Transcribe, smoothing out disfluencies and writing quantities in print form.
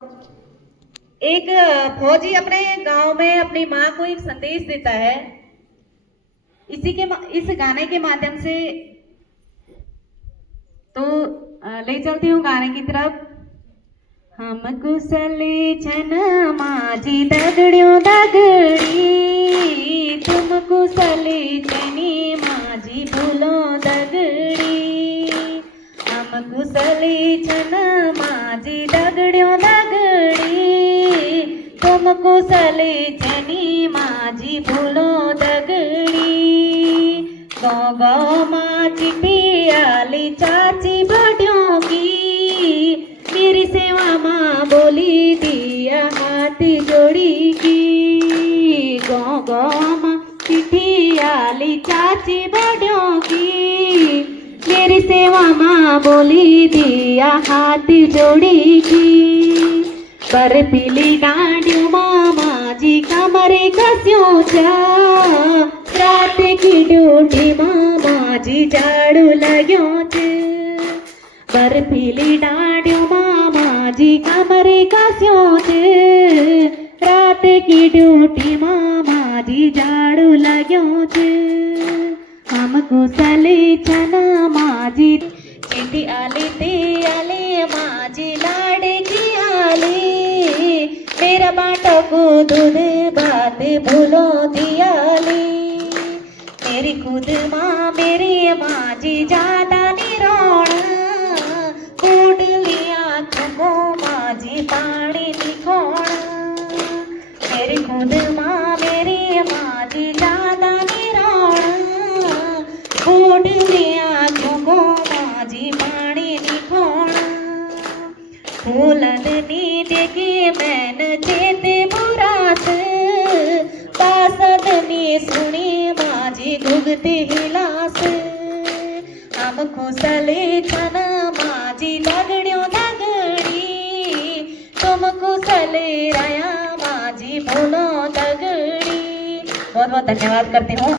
एक फौजी अपने गांव में अपनी माँ को एक संदेश देता है। इस गाने के माध्यम से तो ले चलती हूँ गाने की तरफ। हम कुशले छन माझी दगड़ियों दगड़ी, तुम कुशले छनी माझी भूलो दगड़ी। हम कुशले छन माझी दगड़ियों दगड़ी, तुम कुशले छनी माझी भूलो दगड़ी। गौ गौ माँ चिट्ठी आली चाची बड़ियों की, मेरी सेवा माँ बोली दिया हाथ जोड़ी की। गौ गौ माँ चिट्ठी आली चाची बड़ियों की, मेरी सेवा माँ बोली दिया हाथ जोड़ी की। बर्फीली डांडियों माँ जी कमरे कस्यों चा, रात की ड्यूटी माँ जी झाड़ू लाग्यों च। बर्फीली डांडियों माँ जी कमरे कस्यों च, रात की ड्यूटी माँ जी झाड़ू लाग्यों च। हम कुशले छना माँ जी चिट्ठी आली ते आले माँ जी लाड़ की आली, मेरा बाटो को दूध बात भूलो दियाली। मेरी खुद माँ मेरी माँ जी ज्यादा निरोण, फूटली आँखों को माँ जी पानी निखोण। मेरी खुद माँ मेरी माँ जी ज्यादा निरोण, फूटली आँखों को माँ जी पानी निखोण। फूलन नी देखे मैन चेत बुरास, पासद नी सुनी माझी घुगती हिलास। हम कुशले छन माझी दगड़ियों दगड़ी, तुम कुशले रया माझी भूलो दगड़ी। बहुत बहुत धन्यवाद करती हूँ।